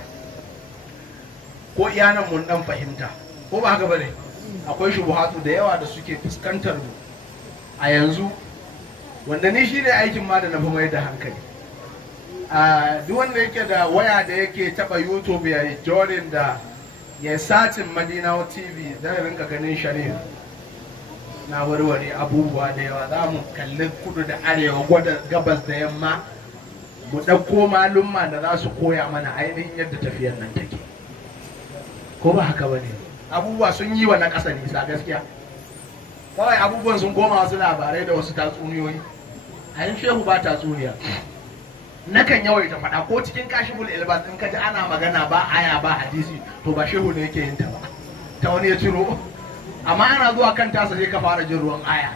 ko iyanan mun dan fahimta ko ba haka bane akwai shubuhatu da yawa da suke fuskantar mu a yanzu wanda ni shine aikin ma da na fi mai da hankali a duk wanda yake da waya da yake taba YouTube ya join da ya sacin Madina TV zai rinka ganin Sharif na warware abubuwa da yawa za mu kalli kudu da arewa gwada gabas da yamma mu ɗauko malumma da za su koya mana ainihin yadda tafiyar nan take ko ba haka bane abubuwa sun yi wa na ƙasa nisa gaskiya kawai abubuwan sun koma wasu labarai da wasu tatsuniyoyi a yin shehu ba tatsuniya nakan yawaita faɗa ko cikin kashiful ilbas in kaji ana magana ba aya ba hadisi to ba shehu ne yake yin ta ba ta wani ya ciro amma ana zuwa kan tasa sai ka fara jin ruwan aya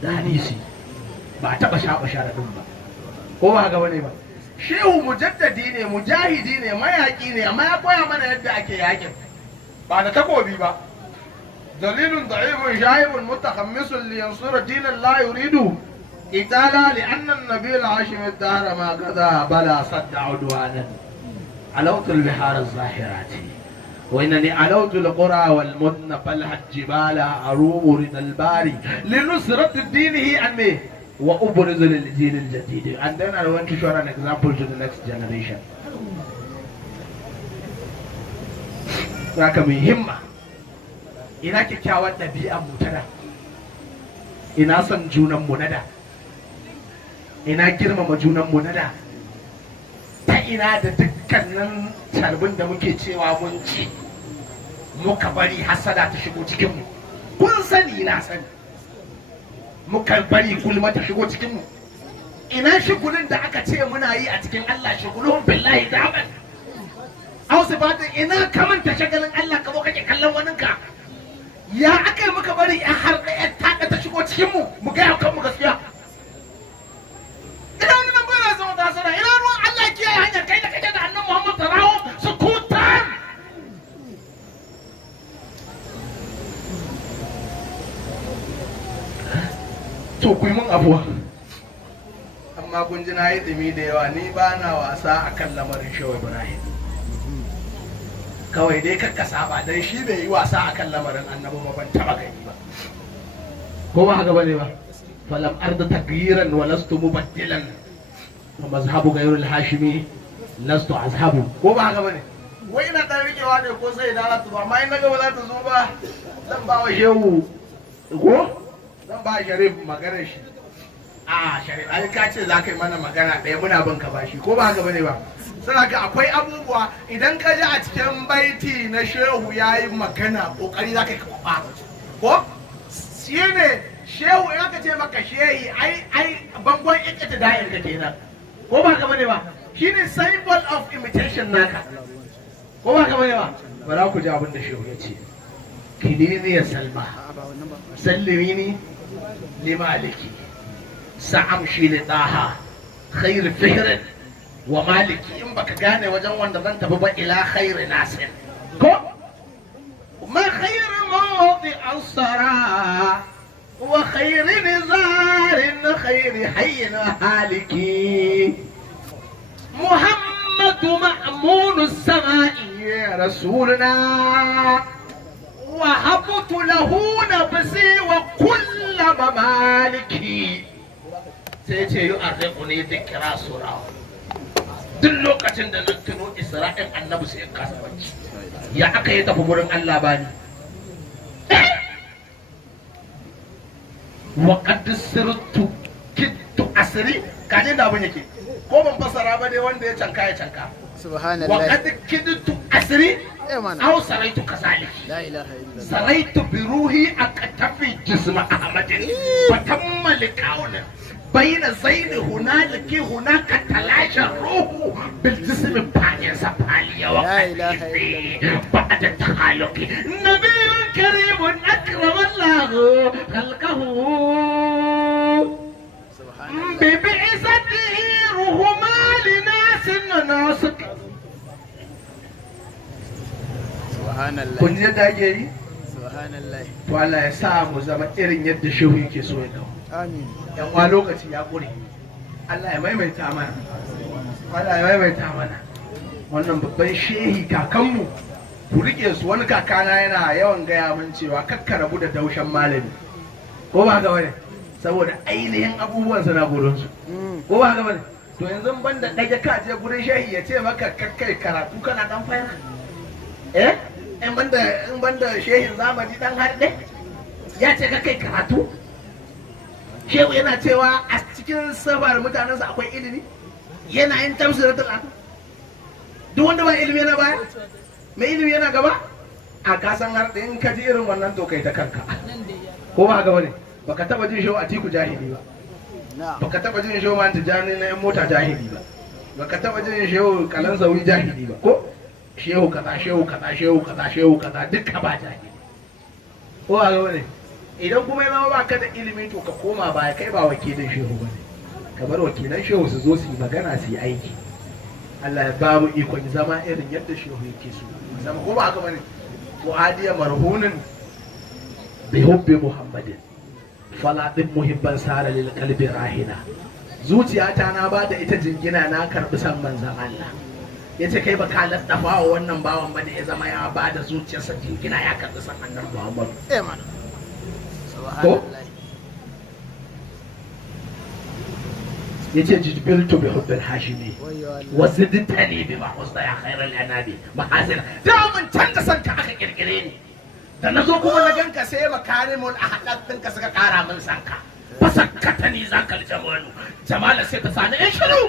da hadisi ba a taɓa shaɓa sharaɗin ba ko ba haka bane ba shehu mujaddadi ne mujahidi ne mayaƙi ne amma ya koya mana yadda ake yakin ba da takobi ba dalilun da'ifun shahibun mutakhammisun li yansura dinan la yuridu qitala li anna an-nabiy al-hashim ad-dahra ma qada bala sadda udwanan alawtul bihar az-zahirati wa innani alawtul qura wal mudna falhat jibala arumu ridal bari li nusrati dinihi anni wa ubrizu lil jil al-jadid. And then I want to show an example to the next generation. Zaka mai himma, ina kyakkyawar ɗabi'ar mu ta da, ina son junan mu na da, ina girmama junan mu na da, ta ina da dukkanin tarbin da muke cewa mun ci muka bari hasada ta shigo cikin mu. Kun sani na sani. Muka bari gulma ta shigo cikin mu. Ina shigulin da aka ce muna yi a cikin Allah shigulun billahi daban. Hausa fatan ina kamanta shagalin Allah ka zo kake kallon waninka. Ya aka yi muka bari ya har ɗaya taka ta shigo cikin mu gaya kanmu gaskiya. Ina wani nan bana zama ta sana ina ruwan Allah kiyaye hanyar kai da kake da annan Muhammad Tarawo su kutan. To ku yi mun abuwa. Amma kun ji na yi ɗumi da yawa ni ba na wasa akan lamarin Shehu Ibrahim. Kawai dai kakka saba dan shi bai yi wasa akan lamarin annabi ba ban taba gani ba ko ba haka bane ba falam arda takyiran wa lastu mubaddilan wa mazhabu ghayr al-hashimi lastu azhabu ko ba haka bane wai ina dan rikewa ne ko sai da Allah amma in naga ba za ta zo ba zan ba wa shehu ko zan ba Sharif maganar shi a Sharif ai ka ce za ka yi mana magana ɗaya muna bin ka bashi ko ba haka bane ba saboda akwai abubuwa idan ka ji a cikin baiti na shehu ya yi magana kokari za ka yi kwakwa ko shi ne shehu in aka ce maka shehi ai bangon ikita da'ir ka kenan ko ba ka bane ba shi ne symbol of imitation naka ko ba ka bane ba ba za ku ji abin da shehu ya ce kidini ya salma sallimini limaliki sa'amshi li daha khair fihrin wa maliki in baka gane wajen wanda zan tafi ba ila khairi nasin ko ma khairu mawdi asara wa khairi nizarin khairi hayyin haliki muhammadu ma'mun as-sama'i rasuluna wa habtu lahu nafsi wa kull mamaliki sai ce yu'arriquni dhikra sura duk lokacin da nan tuno Isra'il annabi sai kasa bacci ya aka yi tafi gurin Allah bani wa qad sirtu kittu asri kaje da abin yake ko ban fasara ba dai wanda ya canka subhanallah wa qad kittu asri aw saraitu kazaliki la ilaha illallah saraitu bi ruhi aqtafi jisma ahmadin wa tamma liqauna بين زين هنالك هناك تلاشى الروح بالجسم الثاني سفالية وقتي بعد التخالق نبي كريم أكرم الله خلقه ببعثته رهما لناس tanasuk. Subhanallah. Kun ji yadda ake yi? Subhanallah. To Allah ya sa mu zama irin yadda shehu yake so ya dawo. Amin. Yan uwa lokaci ya ƙure. Allah ya maimaita mana. Allah ya maimaita mana. Wannan babban shehi kakanmu ku rike su, wani kakana yana yawan gaya min cewa kakka rabu da daushen malami. Ko ba ga wani? Saboda ainihin abubuwan suna gurin su. Ko ba ga wani? To yanzu ban da ɗage ka je gurin shehi ya ce maka kakkai karatu kana dan fayar. In banda shehin zamani dan harɗe ya ce kakkai karatu. Shehu yana cewa a cikin sabar mutanensa akwai ilimi, yana yin tamsiratul aql. Duk wanda ba ilimi yana baya, mai ilimi yana gaba. A kasan har in ka ji irin wannan to kai ta kanka. Ko ba gaba ne? Baka taba jin shehu Atiku jahili ba. Baka taba jin shehu Man Tijani na yan mota jahili ba. Baka taba jin shehu Kalansawi jahili ba. Ko shehu kaza shehu kaza shehu kaza shehu kaza duka ba jahili. Ko ba gaba ne? Idan kuma ya zama baka da ilimi to ka koma baya, kai ba wakilin shehu bane. Kamar wakilan shehu su zo su yi magana su yi aiki. Allah ya ba mu ikon zama irin yadda shehu yake so. Zama ko ba haka bane? Fuadiya marhunin bi hubbi Muhammadin. Fala din muhibban sara lil qalbi rahina. Zuciyata na ba da ita jingina na karbi san manzon Allah. Yace kai ba ka laddafa wa wannan bawan bane ya zama ya ba da zuciyarsa jingina ya karbi san annabi Muhammad. Ko? yace jibiltu bi hubbil hashimi wa zidtani bi ma husna ya khairal anabi mahasina da mun canza sanka aka kirkire ni da nazo kuma na ganka sai makarimul ahad ɗinka suka kara min sanka fasakkatani zakal jamalu jamala sai ta sani in shiru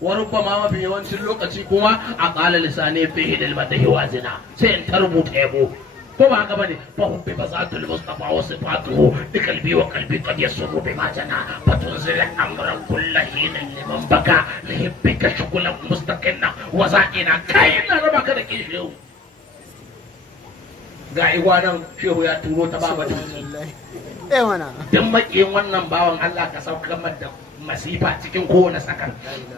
wa rubbama mafi yawancin lokaci kuma a qala lisani fihi lil madahi wazina sai in tarbuta yabo ko ba haka bane fa hubbi bazatul mustafa wa sifatuhu bi qalbi wa qalbi qad yasurru bima jana fatunzil amran kullahin liman baka lihibbika shughlan mustaqinna wa za'ina kai na raba ka da kishiyu ga igwanan shehu ya turo ta baba da mana dan makiyin wannan bawan Allah ka saukar da masifa cikin kowane sakan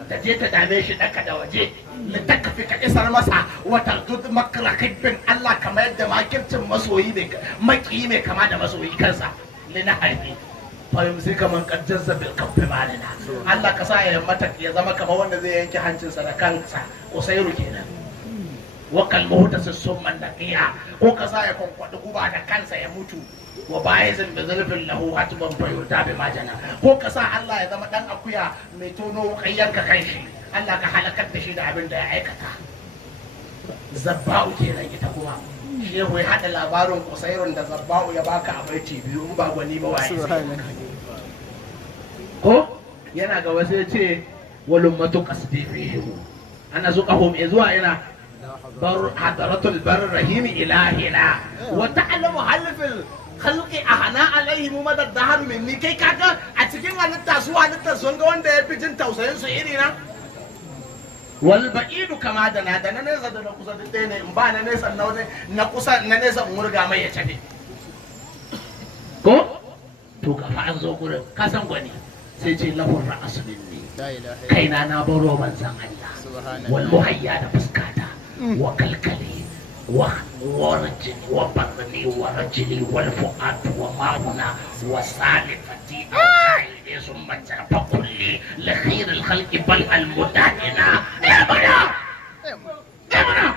ta je ta dame shi daka da waje litakafi ka isar masa wata dud makrakin Allah kamar yadda makircin masoyi ne maki mai kama da masoyi kansa lina harbi fahim sai kaman kaddasa bil kaffi malina Allah ka sa ya mata ya zama kamar wanda zai yanke hancinsa da kansa Usairu kenan wa kalmuhu tasumman daqiya ko ka sa ya kwankwadi guba da kansa ya mutu wa baizin bi zulfin lahu hatiban fayurta bi majana ko ka sa Allah ya zama dan akuya mai tono kayyanka kanshi Allah ka halakar da shi da abin da ya aikata zabba'u kenan ita kuma shehu ya hada labarin Usairun da zabba'u ya baka a baiti biyu in ba gwani ba waye ko yana ga wasu ce walum matu qasdi fihi ana zuqahum zuwa yana bar hadaratul bar rahim ilahina wa ta'lamu halfil khalqi ahana alaihi madad dahar minni kai kaga a cikin halitta sun ga wanda ya fi jin tausayin su iri na wal ba'idu kama da na nesa da na kusa da ɗaya ne in ba na nesa na kusa na nesa in murga mai ya cabe ko to kafa an zo gurin ka san gwani sai ce lahur ra'asu minni kaina na baro manzan Allah wal muhayya da fuskata wa kalkali ورجلي وبطني ورجلي والفؤاد وما هنا وسالفتي أوحيدي ثم فقل لي لخير الخلق بل المداهنة يا بنا يا بنا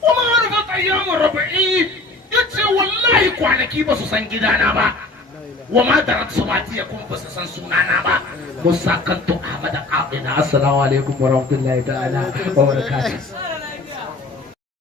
وما عرفت أيام الربعين يتسي والله كوانكي بس سنجدانا با وما درت سماتي يكون بس سنسونانا با مساكنت أحمد قاضينا السلام عليكم ورحمة الله تعالى وبركاته